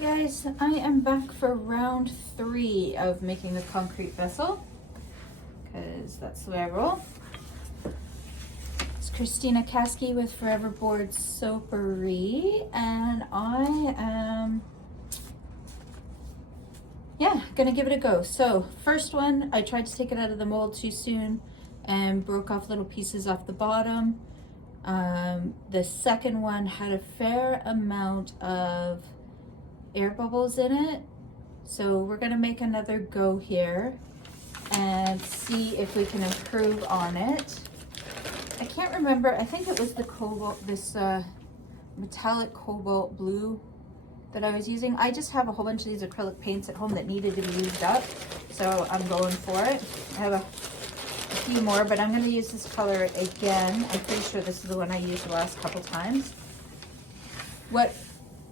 Guys, I am back for round 3 of making the concrete vessel, because that's the way I roll. It's Christina Kasky with Forever Board Soapery, and I am gonna give it a go. So first one, I tried to take it out of the mold too soon and broke off little pieces off the bottom. The second one had a fair amount of air bubbles in it, so we're gonna make another go here and see if we can improve on it. I can't remember, I think it was the cobalt, this metallic cobalt blue that I was using. I just have a whole bunch of these acrylic paints at home that needed to be used up, so I'm going for it. I have a few more, but I'm going to use this color again. I'm pretty sure this is the one I used the last couple times. What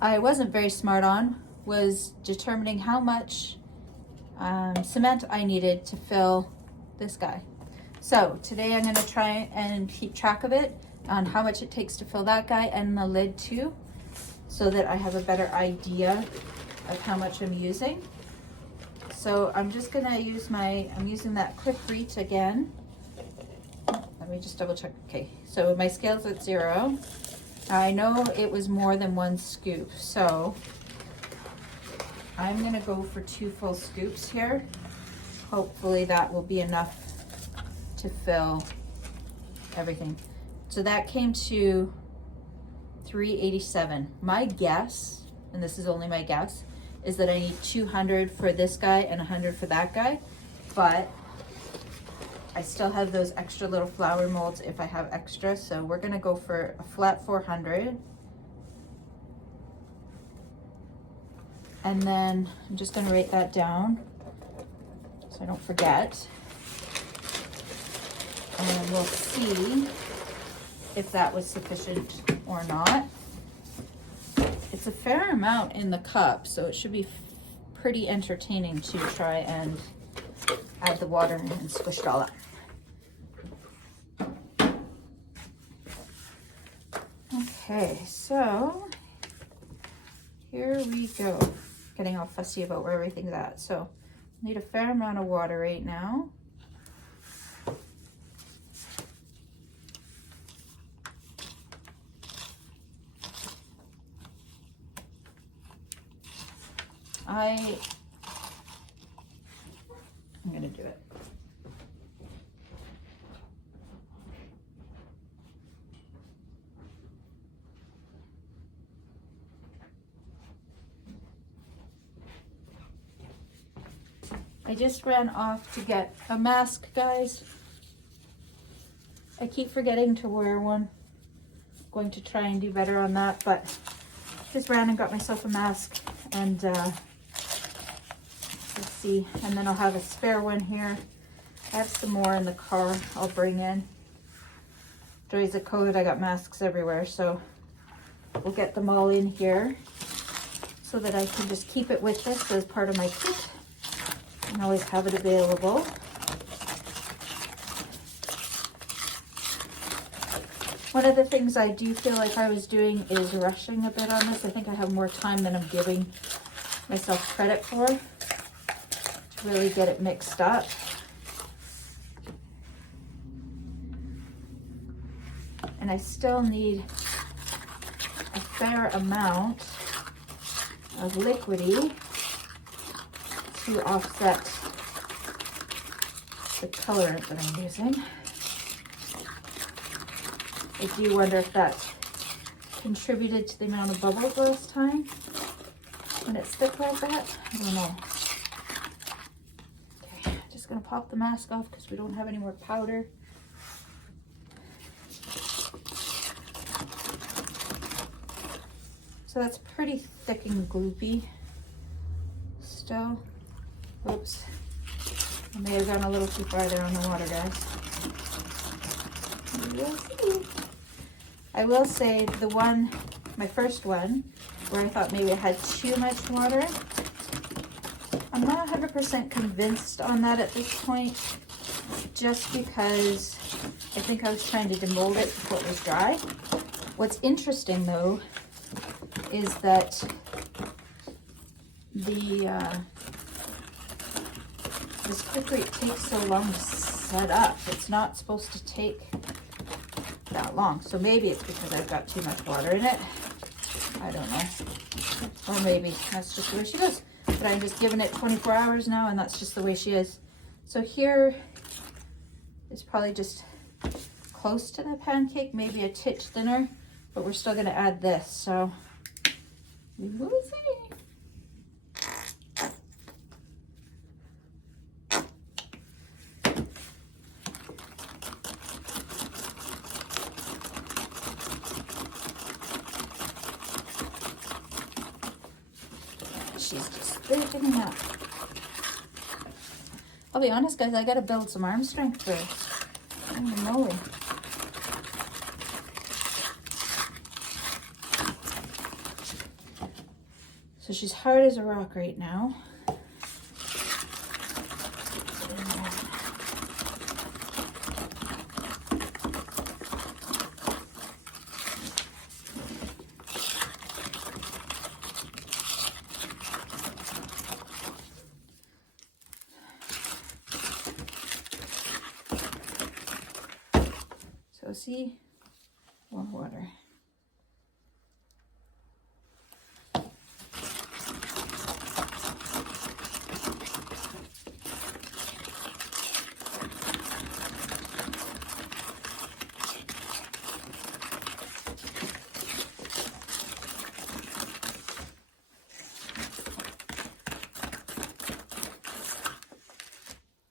I wasn't very smart on was determining how much cement I needed to fill this guy. So today I'm going to try and keep track of it on how much it takes to fill that guy and the lid too, so that I have a better idea of how much I'm using. So I'm just going to use I'm using that quick reach again. Let me just double check. Okay, so my scale's at 0. I know it was more than 1 scoop, so I'm gonna go for 2 full scoops here. Hopefully that will be enough to fill everything. So that came to 387. My guess, and this is only my guess, is that I need 200 for this guy and 100 for that guy, but I still have those extra little flower molds if I have extra, so we're gonna go for a flat 400. And then I'm just gonna write that down so I don't forget. And we'll see if that was sufficient or not. It's a fair amount in the cup, so it should be pretty entertaining to try and add the water and squish it all up. Okay, so here we go. Getting all fussy about where everything's at. So I need a fair amount of water right now. I'm gonna do it. I just ran off to get a mask, guys. I keep forgetting to wear one. I'm going to try and do better on that, but just ran and got myself a mask, and let's see, and then I'll have a spare one here. I have some more in the car I'll bring in. During the COVID, I got masks everywhere, so we'll get them all in here so that I can just keep it with us as part of my kit and always have it available. One of the things I do feel like I was doing is rushing a bit on this. I think I have more time than I'm giving myself credit for to really get it mixed up. And I still need a fair amount of liquidy to offset the colorant that I'm using. I do wonder if that contributed to the amount of bubbles last time when it's thick like that. I don't know. Okay, just gonna pop the mask off because we don't have any more powder. So that's pretty thick and gloopy still. Oops. I may have gone a little too far there on the water, guys. We'll see. I will say my first one, where I thought maybe I had too much water, I'm not 100% convinced on that at this point, just because I think I was trying to demold it before it was dry. What's interesting though is that this cookery takes so long to set up. It's not supposed to take that long. So maybe it's because I've got too much water in it. I don't know. Or maybe that's just the way she goes. But I'm just giving it 24 hours now, and that's just the way she is. So here is probably just close to the pancake, maybe a titch thinner, but we're still gonna add this, so we will see. She's just thickening up. I'll be honest, guys, I gotta build some arm strength first. Holy moly. So she's hard as a rock right now. So see, more water.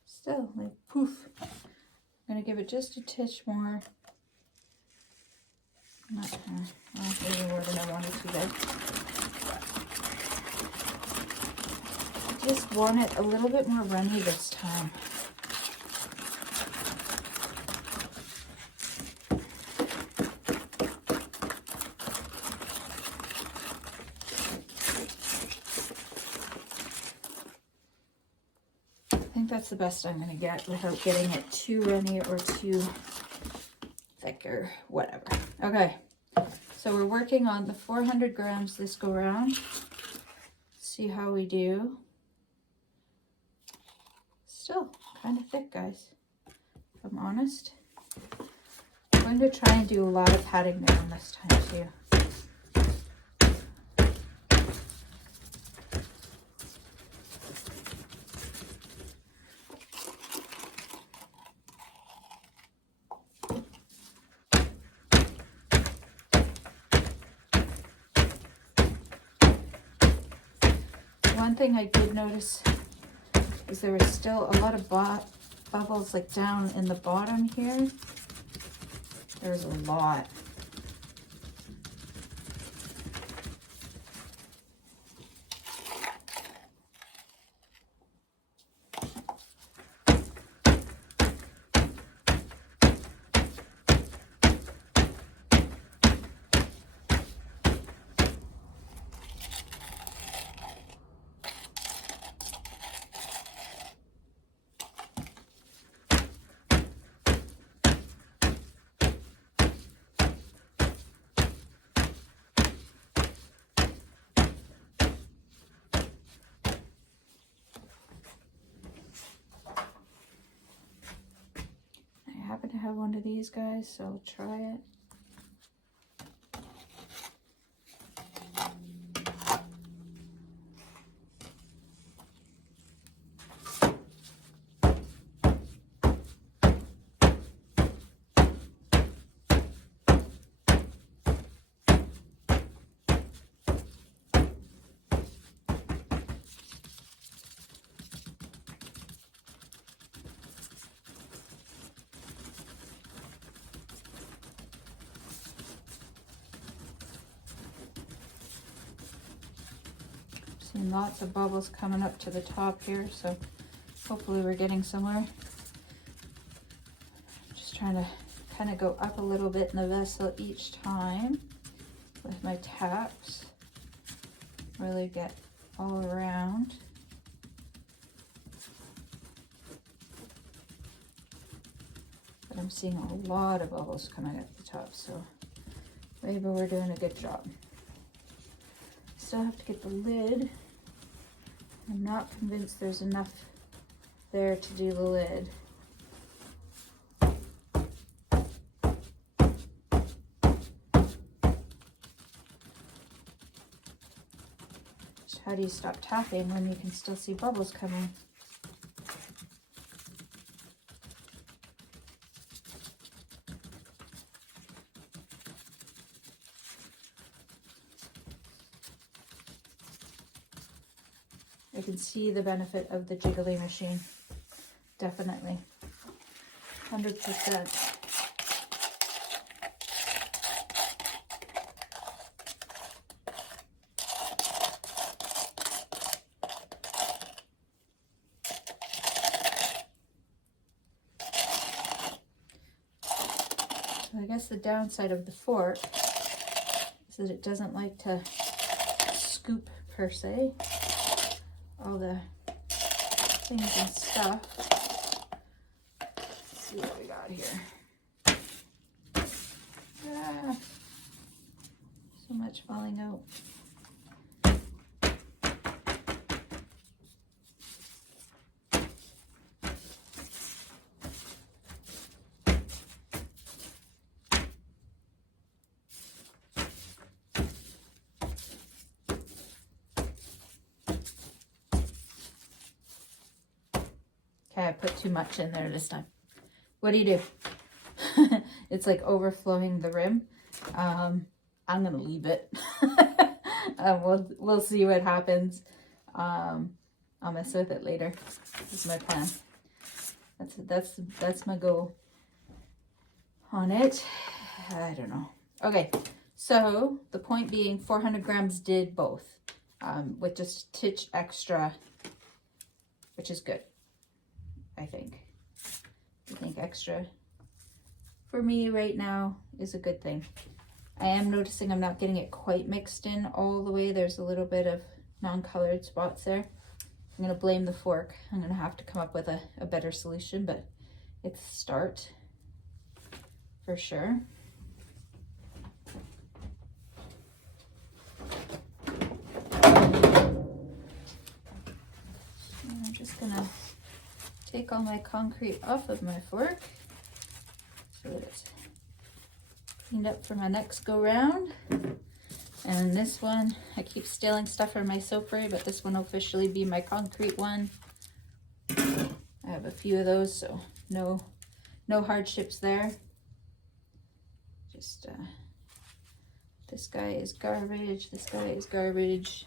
Still, like poof. I'm gonna give it just a titch more. Not really more than I wanted to there. I just want it a little bit more runny this time. I think that's the best I'm going to get without getting it too runny or too thick or whatever. Okay, so we're working on the 400 grams this go round. See how we do. Still kind of thick, guys, if I'm honest. I'm going to try and do a lot of patting down this time too. One thing I did notice is there was still a lot of bubbles like down in the bottom here. There's a lot. I happen to have one of these guys, so I'll try it. Seeing lots of bubbles coming up to the top here, so hopefully we're getting somewhere. Just trying to kind of go up a little bit in the vessel each time with my taps. Really get all around. But I'm seeing a lot of bubbles coming up the top, so maybe we're doing a good job. Still have to get the lid I'm not convinced there's enough there to do the lid. How do you stop tapping when you can still see bubbles coming? I can see the benefit of the jiggly machine. Definitely. 100%. I guess the downside of the fork is that it doesn't like to scoop per se all the things and stuff. Let's see what we got here. Ah, so much falling out. Okay, I put too much in there this time. What do you do? It's like overflowing the rim. I'm gonna leave it. We'll see what happens. I'll mess with it later. This is my plan. That's my goal on it. I don't know. Okay, so the point being, 400 grams did both, with just a titch extra, which is good. I think extra for me right now is a good thing. I am noticing I'm not getting it quite mixed in all the way. There's a little bit of non-colored spots there. I'm going to blame the fork. I'm going to have to come up with a better solution, but it's a start for sure. I'm just going to take all my concrete off of my fork so that it's cleaned up for my next go round. And this one, I keep stealing stuff from my soapery, but this one will officially be my concrete one. I have a few of those, so no hardships there. Just this guy is garbage, this guy is garbage.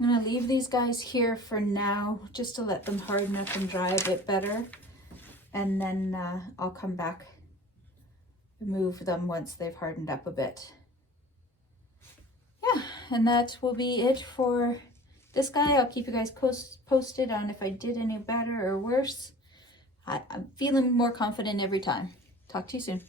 I'm going to leave these guys here for now, just to let them harden up and dry a bit better. And then I'll come back and move them once they've hardened up a bit. Yeah, and that will be it for this guy. I'll keep you guys posted on if I did any better or worse. I'm feeling more confident every time. Talk to you soon.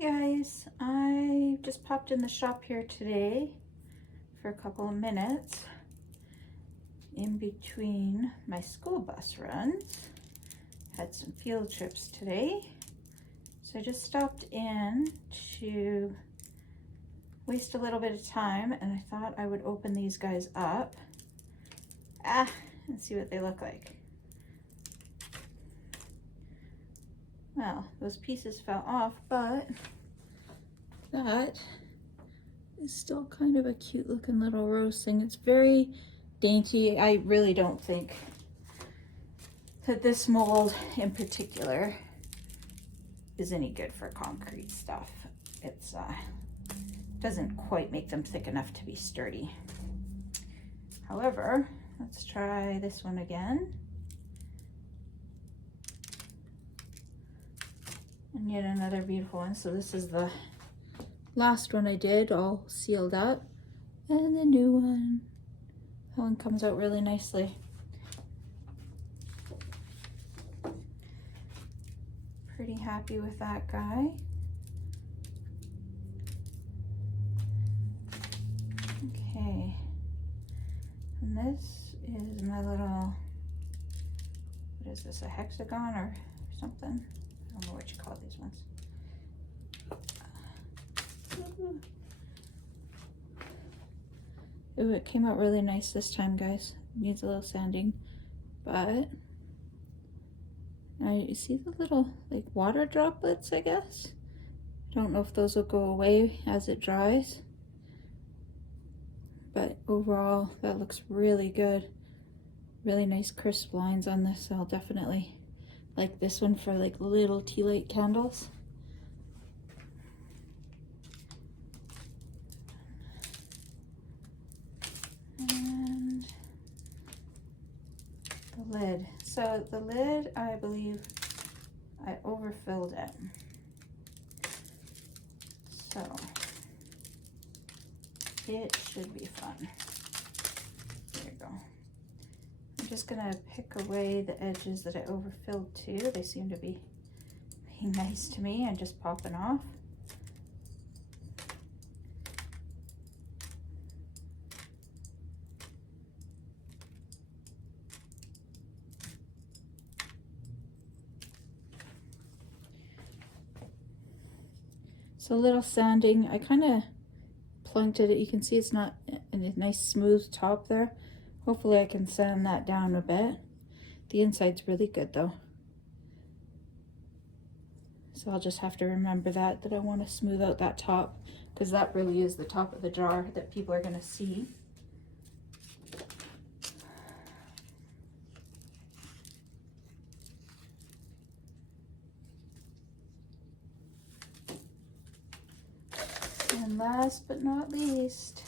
Guys, I just popped in the shop here today for a couple of minutes in between my school bus runs. Had some field trips today, so I just stopped in to waste a little bit of time, and I thought I would open these guys up and see what they look like. Well, those pieces fell off, but that is still kind of a cute looking little rose thing. It's very dainty. I really don't think that this mold in particular is any good for concrete stuff. It's doesn't quite make them thick enough to be sturdy. However, let's try this one again. And yet another beautiful one. So this is the last one I did, all sealed up. And the new one. That one comes out really nicely. pretty happy with that guy. Okay, and this is my little, what is this, a hexagon or something? I don't know what you call these ones. Ooh, it came out really nice this time, guys. Needs a little sanding, but now you see the little like water droplets, I guess. I don't know if those will go away as it dries, but overall that looks really good. Really nice crisp lines on this. I'll definitely like this one for like little tea light candles. And the lid. So the lid, I believe I overfilled it. So it should be fun. There you go. I'm just gonna pick away the edges that I overfilled too. They seem to be being nice to me and just popping off. So a little sanding, I kind of plunked it. You can see it's not a nice smooth top there. Hopefully I can sand that down a bit. The inside's really good though. So I'll just have to remember that I want to smooth out that top, because that really is the top of the jar that people are going to see. And last but not least,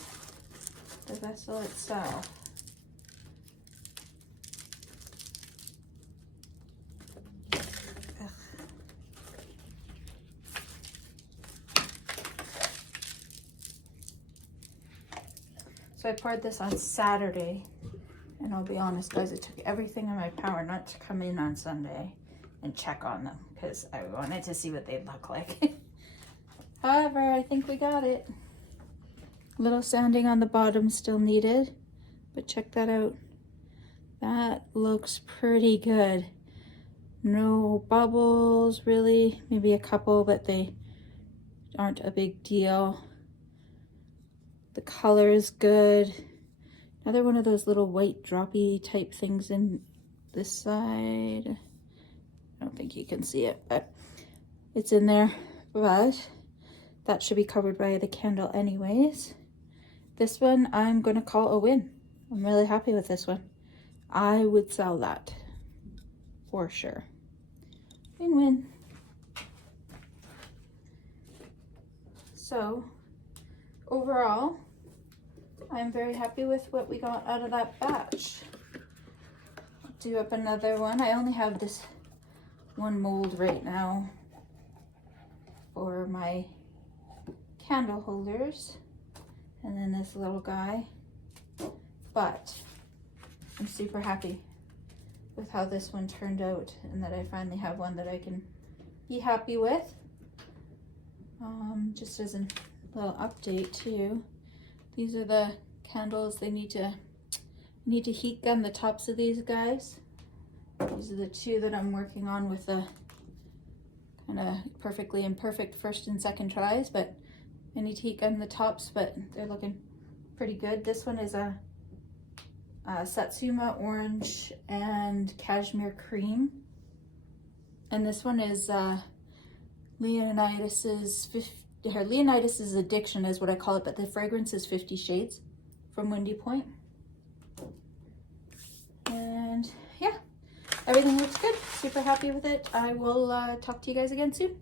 the vessel itself. Ugh. So I poured this on Saturday, and I'll be honest guys, it took everything in my power not to come in on Sunday and check on them, because I wanted to see what they'd look like. However, I think we got it. A little sanding on the bottom still needed, but check that out. That looks pretty good. No bubbles really, maybe a couple, but they aren't a big deal. The color is good. Another one of those little white droppy type things in this side. I don't think you can see it, but it's in there. But that should be covered by the candle anyways. This one I'm gonna call a win. I'm really happy with this one. I would sell that for sure. Win-win. So overall, I'm very happy with what we got out of that batch. I'll do up another one. I only have this one mold right now for my candle holders, and then this little guy, but I'm super happy with how this one turned out, and that I finally have one that I can be happy with. Just as a little update too, these are the candles. They need to heat gun the tops of these guys. These are the two that I'm working on with the kind of perfectly imperfect first and second tries, but I need to heat gun the tops, but they're looking pretty good. This one is a Satsuma orange and cashmere cream, and this one is Leonidas's Addiction is what I call it, but the fragrance is 50 Shades from Windy Point. And yeah, everything looks good. Super happy with it. I will talk to you guys again soon.